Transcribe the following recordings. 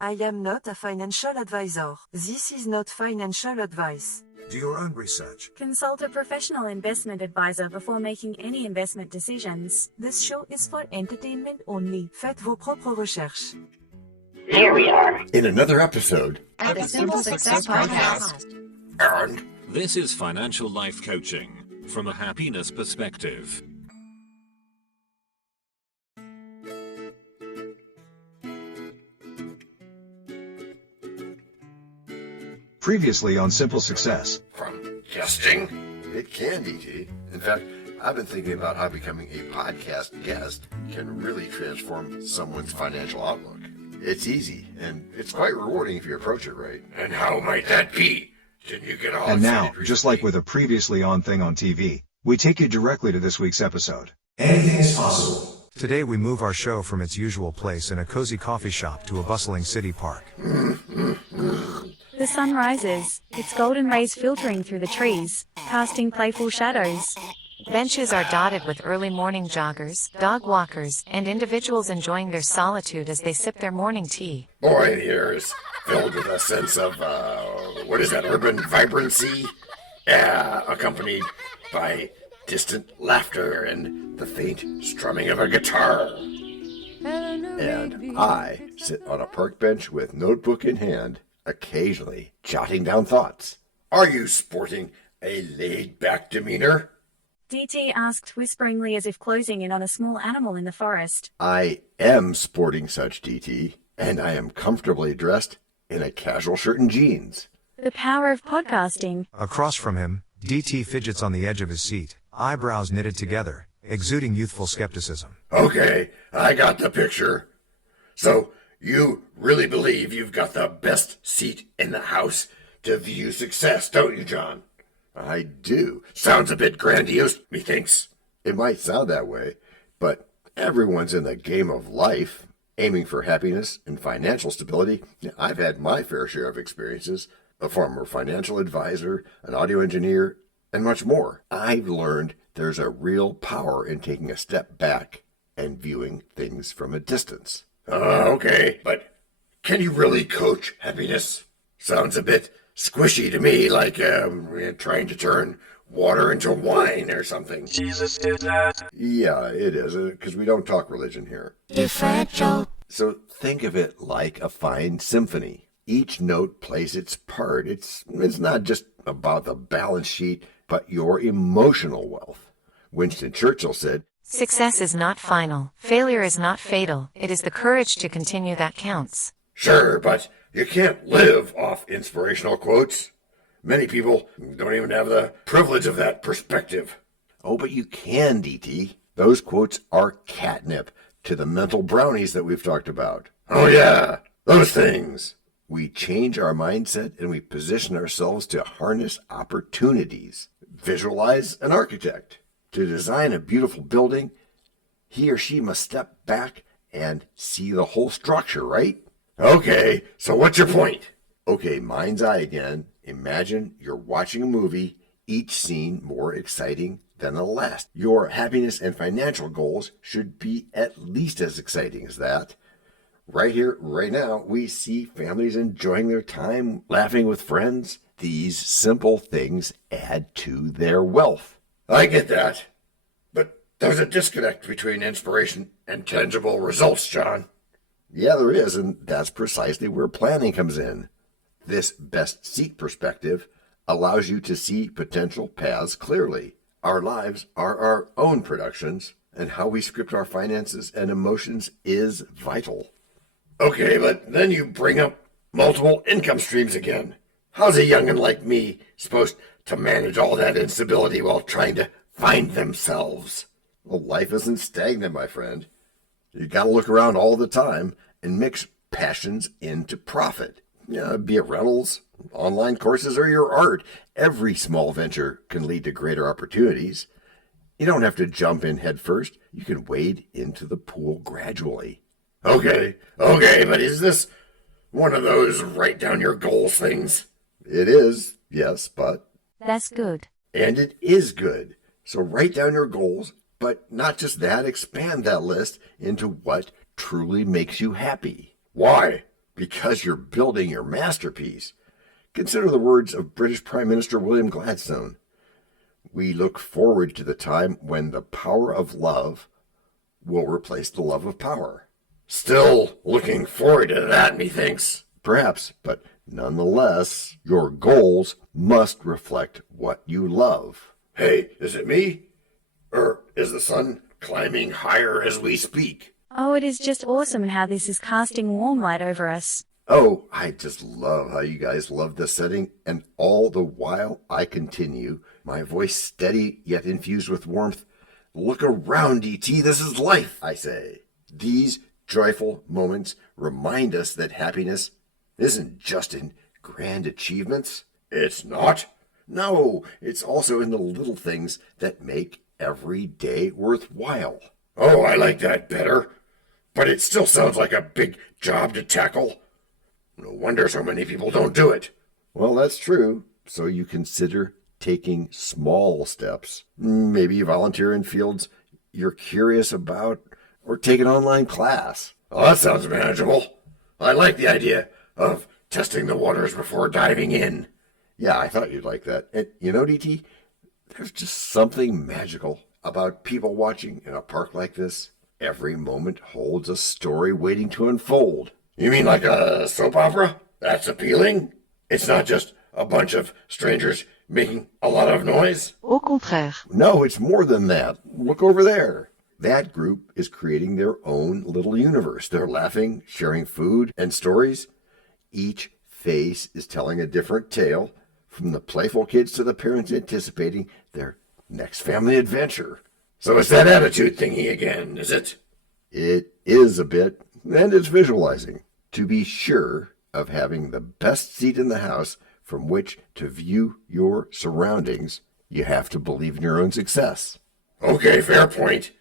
I am not a financial advisor. This is not financial advice. Do your own research. Consult a professional investment advisor before making any investment decisions. This show is for entertainment only. Faites vos propres recherches. Here we are in another episode of the Simple Success Podcast. And this is financial life coaching from a happiness perspective. Previously on Simple Success. From guesting, it can, DT. In fact, I've been thinking about how becoming a podcast guest can really transform someone's financial outlook. It's easy, and it's quite rewarding if you approach it right. And how might that be? Didn't you get all And now, excited just like with a previously on thing on TV, we take you directly to this week's episode. Anything is possible. Today we move our show from its usual place in a cozy coffee shop to a bustling city park. The sun rises, its golden rays filtering through the trees, casting playful shadows. Benches are dotted with early morning joggers, dog walkers, and individuals enjoying their solitude as they sip their morning tea. Boy, the air is filled with a sense of, urban vibrancy? Yeah, accompanied by distant laughter and the faint strumming of a guitar. And I sit on a park bench with notebook in hand, occasionally jotting down thoughts. Are you sporting a laid-back demeanor? DT asked whisperingly as if closing in on a small animal in the forest. I am sporting such, DT, and I am comfortably dressed in a casual shirt and jeans. The power of podcasting. Across from him, DT fidgets on the edge of his seat, eyebrows knitted together, exuding youthful skepticism. Okay, I got the picture. So, you really believe you've got the best seat in the house to view success, don't you, John? I do. Sounds a bit grandiose, methinks. It might sound that way, but everyone's in the game of life, aiming for happiness and financial stability. I've had my fair share of experiences, a former financial advisor, an audio engineer, and much more. I've learned there's a real power in taking a step back and viewing things from a distance. Okay, but can you really coach happiness? Sounds a bit squishy to me, like trying to turn water into wine or something. Jesus did that. Yeah, it is, because we don't talk religion here. Differential. So think of it like a fine symphony. Each note plays its part. It's not just about the balance sheet, but your emotional wealth. Winston Churchill said, Success is not final. Failure is not fatal. It is the courage to continue that counts. Sure, but you can't live off inspirational quotes. Many people don't even have the privilege of that perspective. Oh, but you can, DT. Those quotes are catnip to the mental brownies that we've talked about. Oh yeah, those things. We change our mindset and we position ourselves to harness opportunities. Visualize an architect. To design a beautiful building, he or she must step back and see the whole structure, right? Okay, so what's your point? Okay, mind's eye again. Imagine you're watching a movie, each scene more exciting than the last. Your happiness and financial goals should be at least as exciting as that. Right here, right now, we see families enjoying their time, laughing with friends. These simple things add to their wealth. I get that. But there's a disconnect between inspiration and tangible results, John. Yeah, there is, and that's precisely where planning comes in. This best seat perspective allows you to see potential paths clearly. Our lives are our own productions, and how we script our finances and emotions is vital. Okay, but then you bring up multiple income streams again. How's a young'un like me supposed to manage all that instability while trying to find themselves? Well, life isn't stagnant, my friend. You gotta look around all the time and mix passions into profit. Be it rentals, online courses, or your art. Every small venture can lead to greater opportunities. You don't have to jump in head first. You can wade into the pool gradually. Okay, but is this one of those write down your goals things? It is, yes, but... That's good. And it is good. So write down your goals, but not just that, expand that list into what truly makes you happy. Why? because you're building your masterpiece. Consider the words of British Prime Minister William Gladstone. We look forward to the time when the power of love will replace the love of power. Still looking forward to that, methinks. Perhaps, but nonetheless, your goals must reflect what you love. Hey, is it me? Or is the sun climbing higher as we speak? Oh, it is just awesome how this is casting warm light over us. Oh, I just love how you guys love the setting, and all the while I continue, my voice steady yet infused with warmth. Look around, E.T., this is life, I say. These joyful moments remind us that happiness isn't just in grand achievements. It's not? No, it's also in the little things that make every day worthwhile. Oh, I like that better. But it still sounds like a big job to tackle. No wonder so many people don't do it. Well, that's true. So you consider taking small steps. Maybe volunteer in fields you're curious about, or take an online class. Oh, that sounds manageable. I like the idea of testing the waters before diving in. Yeah, I thought you'd like that. And you know, DT, there's just something magical about people watching in a park like this. Every moment holds a story waiting to unfold. You mean like a soap opera? That's appealing? It's not just a bunch of strangers making a lot of noise? Au contraire. No, it's more than that. Look over there. That group is creating their own little universe. They're laughing, sharing food and stories. Each face is telling a different tale, from the playful kids to the parents anticipating their next family adventure. So it's that attitude thingy again, is it? It is a bit, and it's visualizing. To be sure of having the best seat in the house from which to view your surroundings, you have to believe in your own success. Okay, fair point.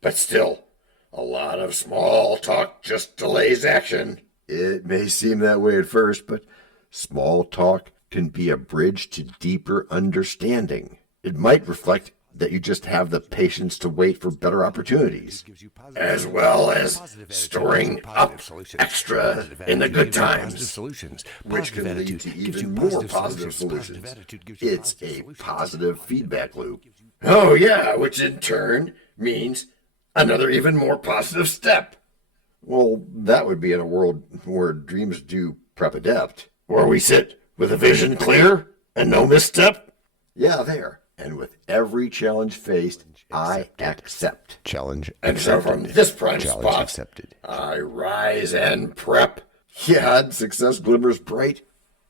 But still, a lot of small talk just delays action. It may seem that way at first, but small talk can be a bridge to deeper understanding. It might reflect that you just have the patience to wait for better opportunities, as well as storing up extra in the good times, which can lead to even more positive solutions. It's a positive feedback loop. Oh yeah, which in turn means another even more positive step. Well, that would be in a world where dreams do prep adept. Where we sit with a vision clear and no misstep? Yeah, there. And with every challenge faced, I accept. Challenge and accepted. So from this prime challenge spot, accepted. I rise and prep. Yeah, and success glimmers bright,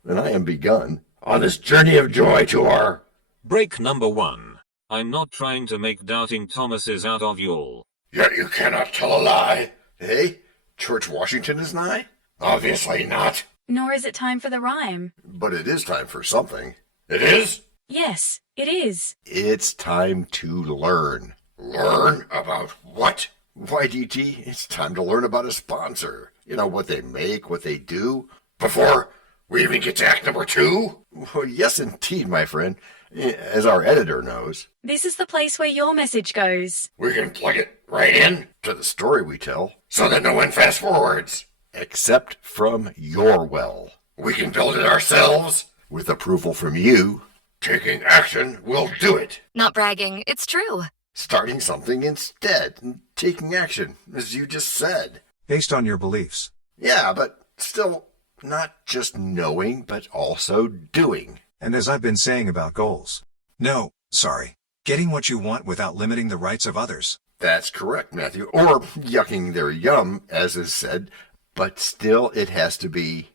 and I am begun. On this journey of joy to our... Break number 1. I'm not trying to make doubting Thomases out of y'all. Yet you cannot tell a lie. Hey, George Washington is nigh? Obviously not. Nor is it time for the rhyme. But it is time for something. It is? Yes, it is. It's time to learn. Learn about what? Why, DT, it's time to learn about a sponsor. You know, what they make, what they do. Before we even get to act number 2? Well, yes, indeed, my friend. As our editor knows. This is the place where your message goes. We can plug it right in to the story we tell. So that no one fast forwards. Except from your well. We can build it ourselves. With approval from you. Taking action will do it. Not bragging, it's true. Starting something instead. Taking action, as you just said. Based on your beliefs. Yeah, but still not just knowing, but also doing. And as I've been saying about goals. No, sorry. Getting what you want without limiting the rights of others. That's correct, Matthew. Or yucking their yum, as is said. But still, it has to be...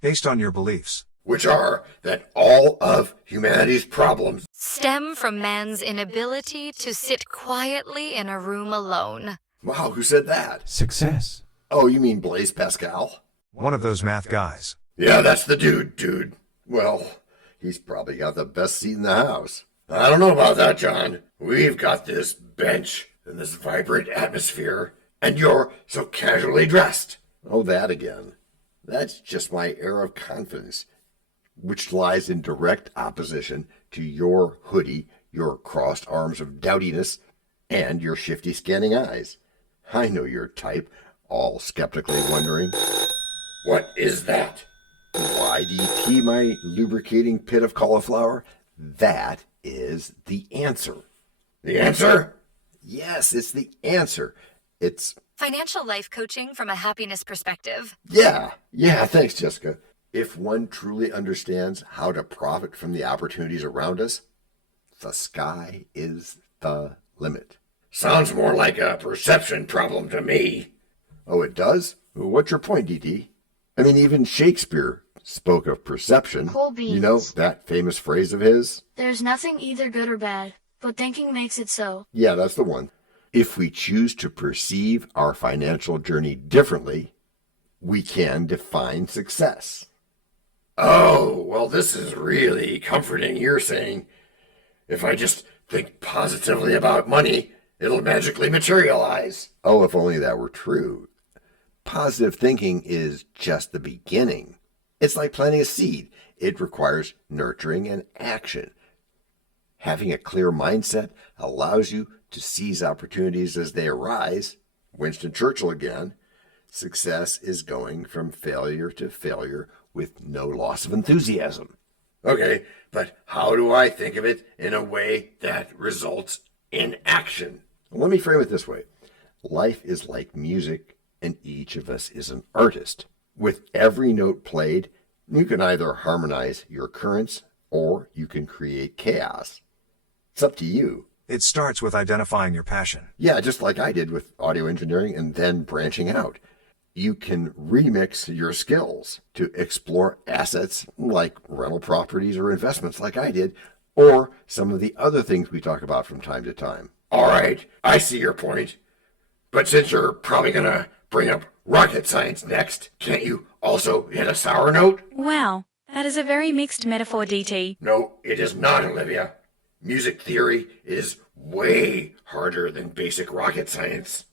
based on your beliefs. Which are that all of humanity's problems stem from man's inability to sit quietly in a room alone. Wow, who said that? Success. Oh, you mean Blaise Pascal? One of those math guys. Yeah, that's the dude. Well, he's probably got the best seat in the house. I don't know about that, John. We've got this bench and this vibrant atmosphere, and you're so casually dressed. Oh, that again. That's just my air of confidence, which lies in direct opposition to your hoodie, your crossed arms of doubtiness, and your shifty scanning eyes. I know your type, all skeptically wondering, What is that? Why, DT, my lubricating pit of cauliflower? That is the answer. The answer? Yes, it's the answer. It's... Financial life coaching from a happiness perspective. Yeah, thanks, Jessica. If one truly understands how to profit from the opportunities around us, the sky is the limit. Sounds more like a perception problem to me. Oh, it does? What's your point, DT? I mean, even Shakespeare spoke of perception. Cool beans. You know that famous phrase of his? There's nothing either good or bad, but thinking makes it so. Yeah, that's the one. If we choose to perceive our financial journey differently, we can define success. Oh, well, this is really comforting. You're saying if I just think positively about money, it'll magically materialize. Oh, if only that were true. Positive thinking is just the beginning. It's like planting a seed. It requires nurturing and action. Having a clear mindset allows you to seize opportunities as they arise. Winston Churchill again. Success is going from failure to failure with no loss of enthusiasm. Okay, but how do I think of it in a way that results in action? Let me frame it this way. Life is like music, and each of us is an artist. With every note played, you can either harmonize your currents or you can create chaos. It's up to you. It starts with identifying your passion. Yeah, just like I did with audio engineering and then branching out. You can remix your skills to explore assets like rental properties or investments like I did, or some of the other things we talk about from time to time. All right, I see your point. But since you're probably going to bring up rocket science next, can't you also hit a sour note? Wow, that is a very mixed metaphor, DT. No, it is not, Olivia. Music theory is way harder than basic rocket science.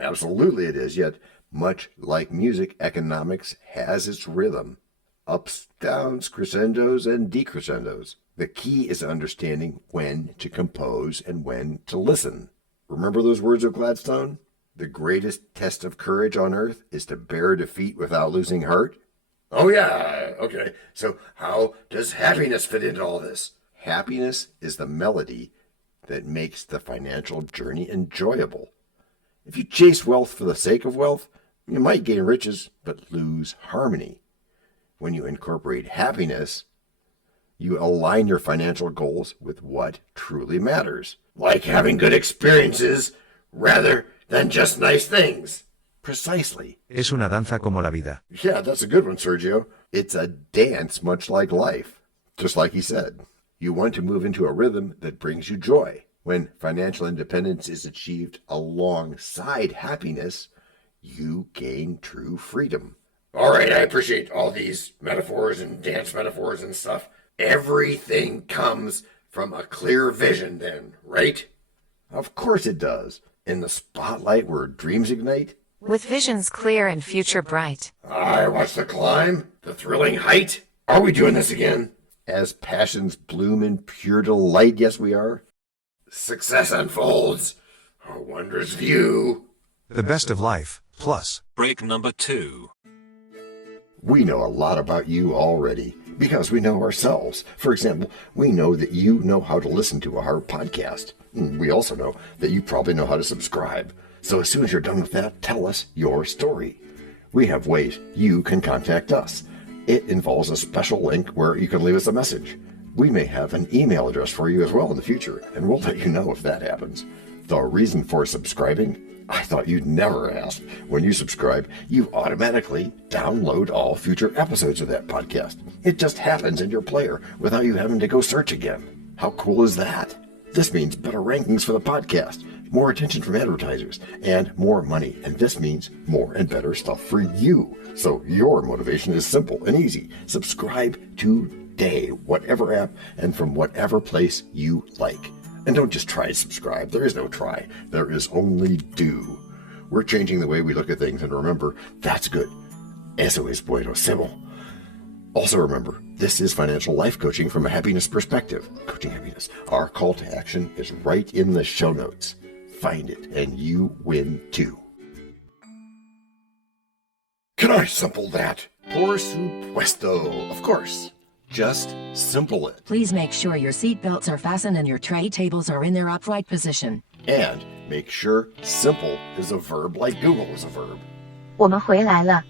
Absolutely it is, yet much like music, economics has its rhythm. Ups, downs, crescendos, and decrescendos. The key is understanding when to compose and when to listen. Remember those words of Gladstone? The greatest test of courage on earth is to bear defeat without losing heart. Oh yeah, okay. So how does happiness fit into all this? Happiness is the melody that makes the financial journey enjoyable. If you chase wealth for the sake of wealth, you might gain riches, but lose harmony. When you incorporate happiness, you align your financial goals with what truly matters. Like having good experiences rather than just nice things. Precisely. Es una danza como la vida. Yeah, that's a good one, Sergio. It's a dance much like life. Just like he said. You want to move into a rhythm that brings you joy. When financial independence is achieved alongside happiness, you gain true freedom. All right, I appreciate all these metaphors and dance metaphors and stuff. Everything comes from a clear vision then, right? Of course it does. In the spotlight where dreams ignite. With visions clear and future bright. I watch the climb, the thrilling height. Are we doing this again? As passions bloom in pure delight, yes we are. Success unfolds, a wondrous view. The best of life, plus. Break number 2. We know a lot about you already because we know ourselves. For example, we know that you know how to listen to our podcast. We also know that you probably know how to subscribe. So as soon as you're done with that, tell us your story. We have ways you can contact us. It involves a special link where you can leave us a message. We may have an email address for you as well in the future, and we'll let you know if that happens. The reason for subscribing? I thought you'd never ask. When you subscribe, you automatically download all future episodes of that podcast. It just happens in your player without you having to go search again. How cool is that? This means better rankings for the podcast, more attention from advertisers, and more money. And this means more and better stuff for you. So your motivation is simple and easy. Subscribe today, whatever app and from whatever place you like. And don't just try to subscribe. There is no try. There is only do. We're changing the way we look at things, and remember, that's good. Eso es buenísimo. Also remember, this is financial life coaching from a happiness perspective. Coaching happiness. Our call to action is right in the show notes. Find it, and you win too. Can I simple that? Por supuesto, of course. Just simple it. Please make sure your seat belts are fastened and your tray tables are in their upright position. And make sure simple is a verb like Google is a verb. 我们回来了.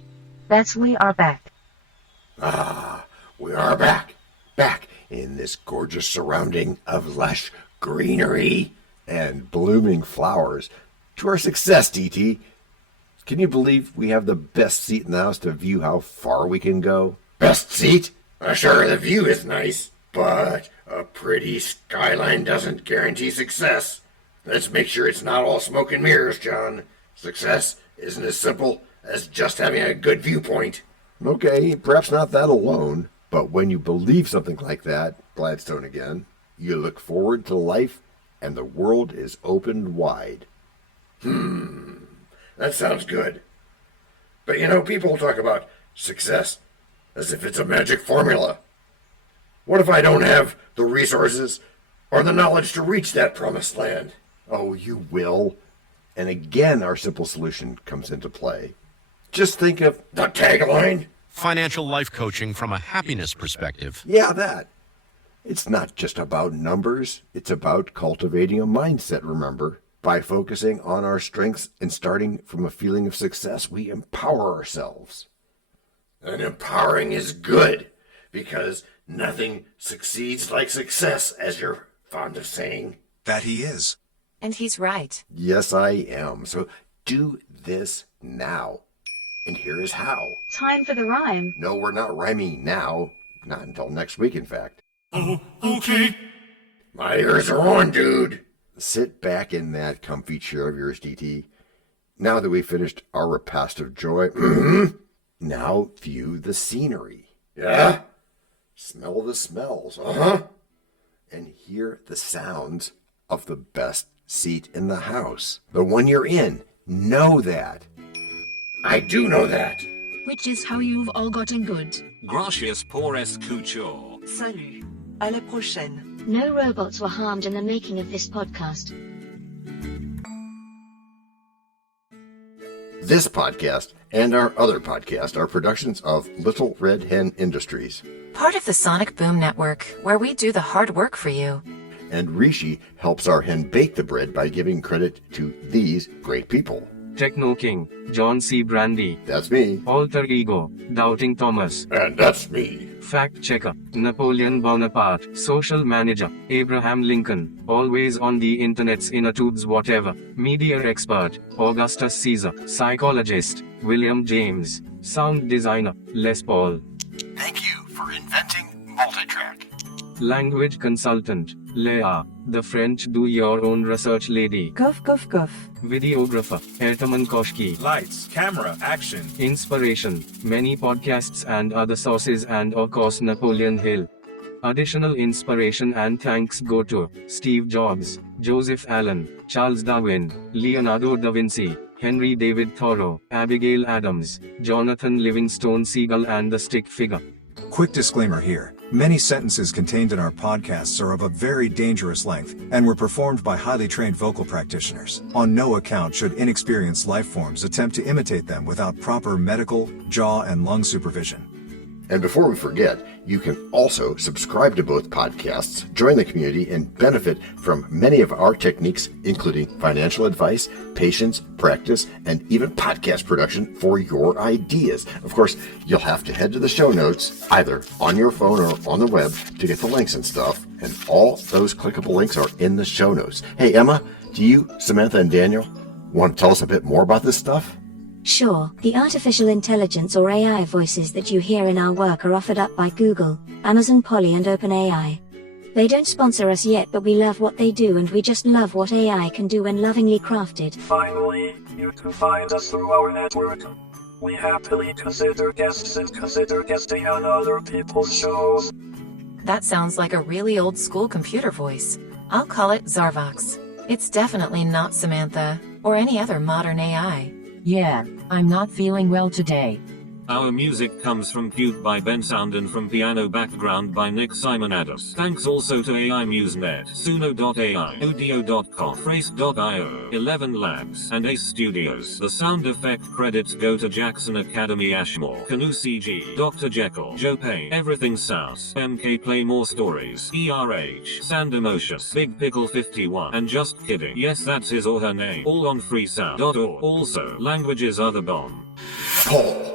That's we are back. Ah, we are back. Back in this gorgeous surrounding of lush greenery and blooming flowers. To our success, DT. Can you believe we have the best seat in the house to view how far we can go? Best seat? Sure, the view is nice, but a pretty skyline doesn't guarantee success. Let's make sure it's not all smoke and mirrors, John. Success isn't as simple as just having a good viewpoint. Okay, perhaps not that alone, but when you believe something like that, Gladstone again, you look forward to life and the world is opened wide. That sounds good. But you know, people talk about success as if it's a magic formula. What if I don't have the resources or the knowledge to reach that promised land? Oh, you will. And again, our simple solution comes into play. Just think of the tagline. Financial life coaching from a happiness perspective. Yeah, that. It's not just about numbers. It's about cultivating a mindset, remember. By focusing on our strengths and starting from a feeling of success, we empower ourselves. And empowering is good, because nothing succeeds like success, as you're fond of saying. That he is. And he's right. Yes, I am. So do this now. And here is how. Time for the rhyme. No, we're not rhyming now. Not until next week, in fact. Oh, okay. My ears are on, dude. Sit back in that comfy chair of yours, DT. Now that we've finished our repast of joy, now view the scenery. Yeah? Smell the smells. And hear the sounds of the best seat in the house. The one you're in. Know that. I do know that. Which is how you've all gotten good. Gracias por escuchar. Salut. À la prochaine. No robots were harmed in the making of this podcast. This podcast and our other podcast are productions of Little Red Hen Industries. Part of the Sonic Boom Network, where we do the hard work for you. And Rishi helps our hen bake the bread by giving credit to these great people. Techno King, John Brandy. That's me. Alter Ego, Doubting Thomas. And that's me. Fact Checker, Napoleon Bonaparte. Social Manager, Abraham Lincoln. Always on the internet's inner tubes whatever. Media Expert, Augustus Caesar. Psychologist, William James. Sound Designer, Les Paul. Thank you for inventing multitrack. Language Consultant, Leah, the French do-your-own research lady. Goff, goff, goff. Videographer, Ertaman Koshki. Lights, camera, action. Inspiration, many podcasts and other sources and of course Napoleon Hill. Additional inspiration and thanks go to Steve Jobs, Joseph Allen, Charles Darwin, Leonardo da Vinci, Henry David Thoreau, Abigail Adams, Jonathan Livingstone Seagull and the Stick Figure. Quick disclaimer here. Many sentences contained in our podcasts are of a very dangerous length, and were performed by highly trained vocal practitioners. On no account should inexperienced life forms attempt to imitate them without proper medical, jaw, and lung supervision. And before we forget, you can also subscribe to both podcasts, join the community, and benefit from many of our techniques, including financial advice, patience, practice, and even podcast production for your ideas. Of course, you'll have to head to the show notes, either on your phone or on the web, to get the links and stuff. And all those clickable links are in the show notes. Hey, Emma, do you, Samantha, and Daniel want to tell us a bit more about this stuff? Sure, the artificial intelligence or AI voices that you hear in our work are offered up by Google, Amazon Polly and OpenAI. They don't sponsor us yet, but we love what they do and we just love what AI can do when lovingly crafted. Finally, you can find us through our network. We happily consider guests and consider guesting on other people's shows. That sounds like a really old school computer voice. I'll call it Zarvox. It's definitely not Samantha, or any other modern AI. Yeah, I'm not feeling well today. Our music comes from Cute by Ben Sound and from Piano Background by Nick Simonados. Thanks also to AI MuseNet, Suno.ai, Audio.com, Phrase.io, 11 Labs, and Ace Studios. The sound effect credits go to Jackson Academy Ashmore, Canoe CG, Dr. Jekyll, Joe Payne, Everything South, MK Play More Stories, ERH, Sand Emotions, Big Pickle 51, and Just Kidding. Yes, that's his or her name. All on freesound.org. Also, languages are the bomb. Paul.